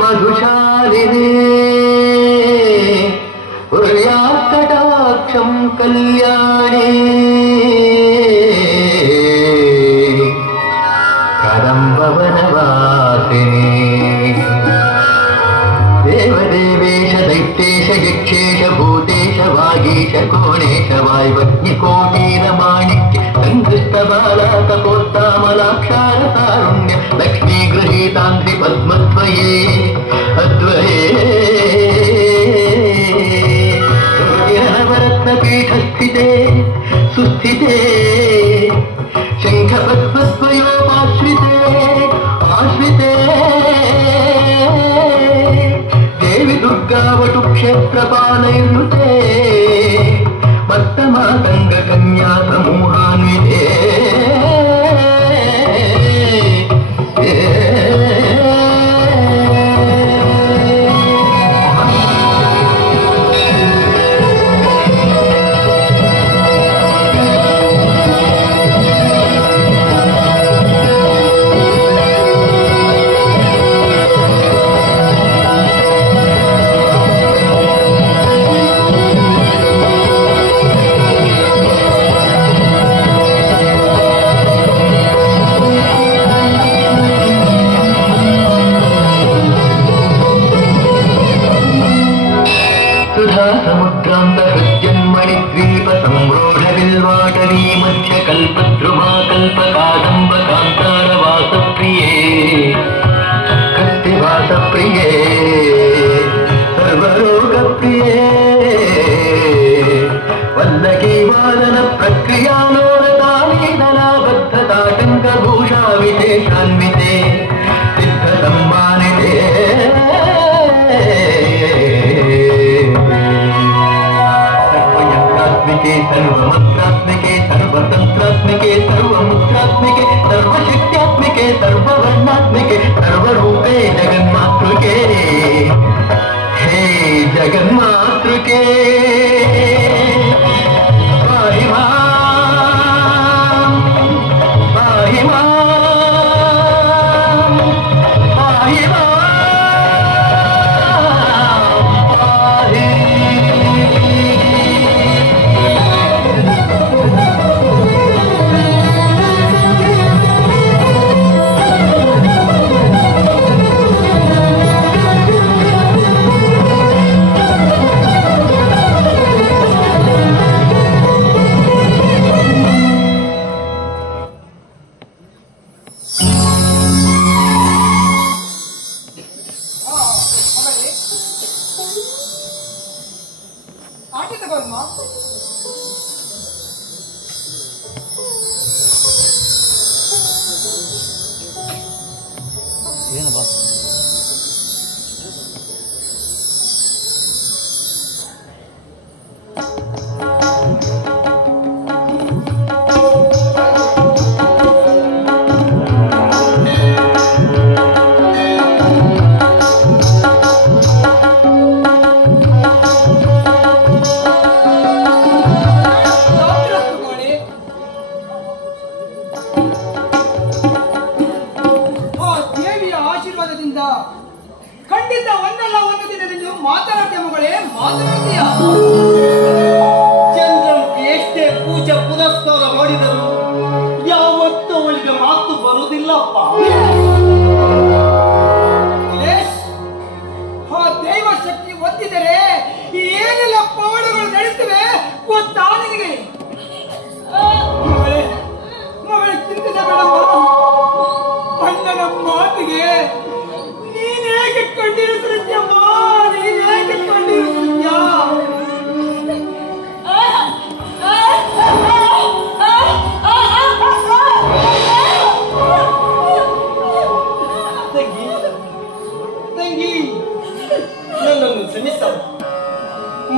ಮಧುಶಾಲಿನೇ ಕಟಾಕ್ಷಂ ಕಲ್ಯಾಣಿ ಕದಂಬವನವಾಸಿನಿ ದೇವದೇವೇಶ ದೈತ್ಯೇಶ ಯಕ್ಷೇಶ ಭೂತೇಶ ವಾಗೀಶ ಕೋಣೇಶ ವಾಯುವಗ್ನಿಕೋಟೀರ ಮಾಣಿಕ್ಯ ಸಂಕೃಷ್ಟ ಬಾಲ ತಪೋತ್ತಾಮಲಾಕ್ಷಾರ ತಾರುಣ್ಯ ಲಕ್ಷ್ಮೀ ಗೃಹೀತಾಂತ್ರಿ ಪದ್ಮದ್ವಯೇ ಅದ್ವಯೇ ಪೀಠಸ್ಥಿತೆ ಸುಸ್ಥಿತೆ ಶಂಖಪದ್ಮದ್ವಯೋಪಾಶ್ರಿತೆ ಆಶ್ರಿತೆ ದೇವಿ ದುರ್ಗಾವಟು ಕ್ಷೇತ್ರಪಾಲೈರುತೆ ಮತ್ತಮಾತಂಗ ಕನ್ಯಾ ಸಮೂಹಾನ್ವಿತೆ सर्वमंत्रात्मिके सर्वतंत्रात्मिके सर्वमुद्रात्मिके सर्वशक्त्यात्मिके सर्ववर्णात्मिके सर्वरूपे जगन्मातृके हे जगन्मातृके पाहि मां पाहि मां पाहि मां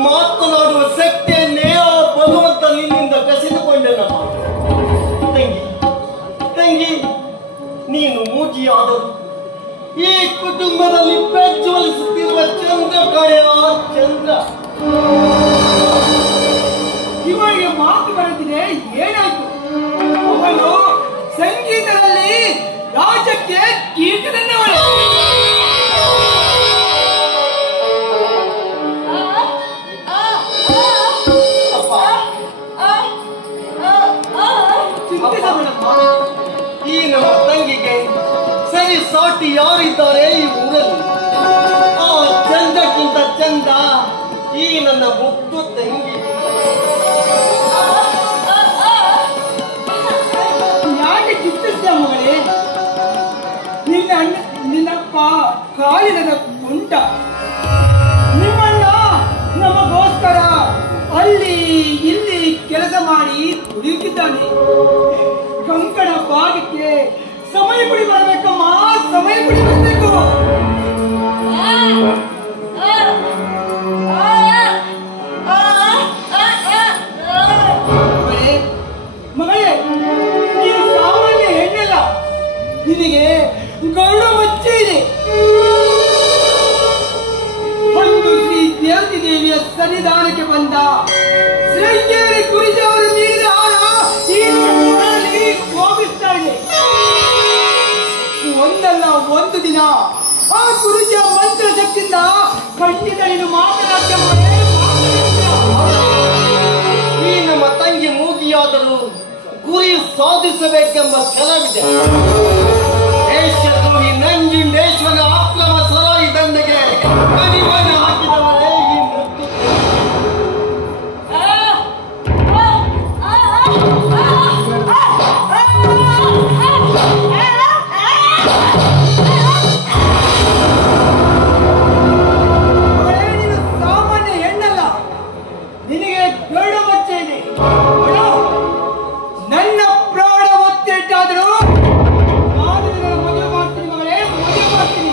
ಮಾತನಾಡುವ ಶಕ್ತಿಯನ್ನೇ ಆ ಭಗವಂತ ನಿನ್ನಿಂದ ಕಸಿದುಕೊಂಡನಪ್ಪ. ತಂಗಿ, ನೀನು ಮೂಜಿಯಾದರು ಈ ಕುಟುಂಬದಲ್ಲಿ ಪ್ರಜ್ವಲಿಸುತ್ತಿರುವ ಚಂದ್ರ ಕಡೆಯ ಚಂದ್ರ. ಇವಳಿಗೆ ಮಾತು ಬರುತ್ತಿದೆ, ಏನಾಯ್ತು? ಅವಳು ಸಂಗೀತದಲ್ಲಿ ರಾಜ್ಯಕ್ಕೆ ಕೀರ್ತಿಯನ್ನು ಸಾಟಿ ಯಾರಿದ್ದಾರೆ ಈ ಊರಲ್ಲಿ? ಆ ಚಂದಕ್ಕಿಂತ ಚಂದ ಈ ನನ್ನ ಮುದ್ದು ತಂಗಿ. ಯಾಕೆ ಚಿಂತಿಸಿದ ಮಗಳೇ? ನಿನ್ನಪ್ಪ ಕಾಲಿನ ಕುಂಟ. ನಿಮ್ಮಣ್ಣ ನಮಗೋಸ್ಕರ ಅಲ್ಲಿ ಇಲ್ಲಿ ಕೆಲಸ ಮಾಡಿ ದುಡಿಯುತ್ತಿದ್ದಾನೆ. ಕಂಕಣ ಭಾಗಕ್ಕೆ ಸಮಯ ಕುಡಿ ಬರಬೇಕಮ್ಮ, ಸಮಯ ಕುಡಿ ಬರಬೇಕು. ಮಗಳೇ, ನೀನು ಸಾಮಾನ್ಯ ಹೆಣ್ಣಲ್ಲ, ನಿನಗೆ ಗರುಡ ಮಚ್ಚೆ ಇದೆ. ಒಂದು ಶ್ರೀ ದೇವತಿ ದೇವಿಯ ಸನ್ನಿಧಾನಕ್ಕೆ ಬಂದ ಶ್ರೀಗೇರಿ ಗುರುಜವರು ನೀಡಿದ ಆಳ ಈ ಊರಲ್ಲಿ ಹೋಗಿಸ್ತಾ ಇದೆ. ಒಂದಲ್ಲ ಒಂದು ದಿನ ಆ ಗುರುಜಿಯ ಮಂತ್ರ ಶಕ್ತಿಯಿಂದ ಖಂಡಿತ ನೀನು ಮಾತನಾಡ್ತೀಯ. ಈ ನಮ್ಮ ತಂಗಿ ಮೂಗಿಯಾದರೂ ಗುರಿ ಸಾಧಿಸಬೇಕೆಂಬ ಛಲವಿದೆ. ದೇಶದ್ರೋಹಿ ನಂಜುಂಡೇಶ್ವರ ಅಕ್ರಮ ಸರಾಯಿ ದಂಧೆಗೆ ಕಡಿವಾಣ ಹಾಕಿದವರೇ ಈ ಮೃತ್ಯು. ನೀನು ಸಾಮಾನ್ಯ ಹೆಣ್ಣಲ್ಲ, ನಿನಗೆ ಗರುಡ ಮಚ್ಚೆ ಇದೆ. ನನ್ನ ಪ್ರಾಣ ಒತ್ತಿಟ್ಟಾದರೂ ನಾನು ನಿನ್ನ ಮದುವೆ ಮಾಡ್ತೀನಿ ಮಗಳೇ, ಮದುವೆ ಮಾಡ್ತೀನಿ.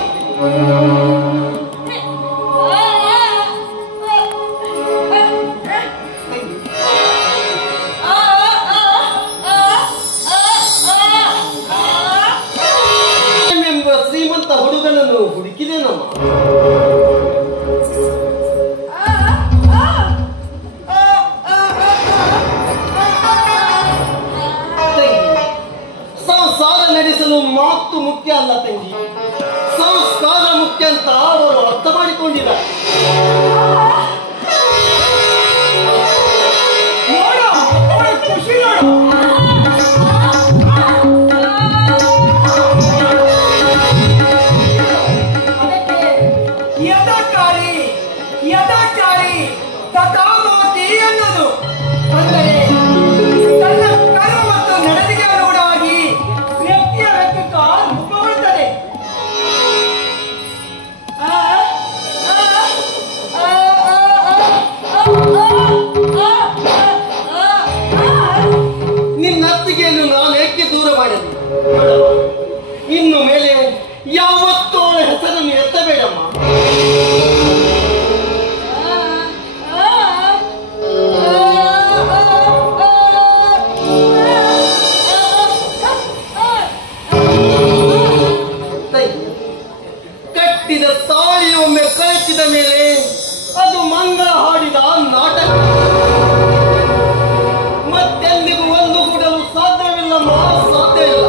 ಎಂಬ ಶ್ರೀಮಂತ ಹುಡುಗನನ್ನು ಹುಡುಕಿದೇನಮ್ಮ. ಸಂಸಾರ ನಡೆಸಲು ಮಾತು ಮುಖ್ಯ ಅಲ್ಲ ತಂಗಿ, ಸಂಸ್ಕಾರ ಮುಖ್ಯ ಅಂತ ಅವರು ಅರ್ಥ ಮಾಡಿಕೊಂಡಿದ್ದಾರೆ. ನೋಡು, ಅವಳ ಖುಷಿ ನೋಡು. ಅದಕ್ಕೆ ಯಥಾಚಾರಿ ತಥಾಮತಿ ಅನ್ನೋದು. ಅಂದರೆ ತನ್ನ ಕರ್ಮ ಮತ್ತು ನಡೆದಿಗೆ ಅನುಗುಣವಾಗಿ ವ್ಯಕ್ತಿಯ ವ್ಯಕ್ತಿತ್ವ ರೂಪುಗೊಳ್ಳುತ್ತದೆ. ನಿನ್ನ ಅತ್ತಿಗೆಯನ್ನು ನಾನು ಏಕೆ ದೂರ ಮಾಡಿದೆ? ಇನ್ನು ಮೇಲೆ ಯಾವತ್ತೂ ಅವಳ ಹೆಸರನ್ನು ಎತ್ತಬೇಡಮ್ಮ. ಕಟ್ಟಿದ ತಾಳಿಯೊಮ್ಮೆ ಕಳಚಿದ ಮೇಲೆ ಅದು ಮಂಗಳ ಹಾಡಿದ ನಾಟಕ. ಮತ್ತೆಂದಿಗೂ ಒಂದುಗೂಡಲು ಸಾಧ್ಯವಿಲ್ಲಮ್ಮ, ಸಾಧ್ಯ ಇಲ್ಲ.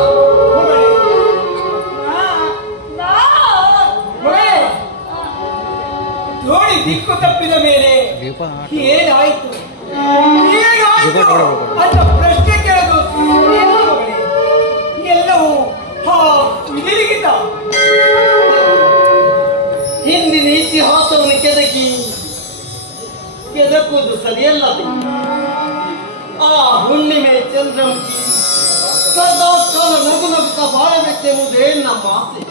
ನೋಡಿ, ದಿಕ್ಕು ತಪ್ಪಿದ ಮೇಲೆ ಏನಾಯ್ತು ಅಂತ ಪ್ರಶ್ನೆ ಕೇಳೋದು ಎಲ್ಲವೂ ಇದಿರಿಗಿದ್ದ. ಹಿಂದಿನ ಇತಿಹಾಸವನ್ನು ಕೆದಕುವುದು ಸರಿಯಲ್ಲ. ಆ ಹುಣ್ಣಿಮೆ ಚಂದ್ರಮುಖಿ ಸದಾ ಕಾಲ ನಗು ನಗುತ್ತಾ ಬಾಳಬೇಕೆಂಬುದೇ ನಮ್ಮ ಆಸೆ.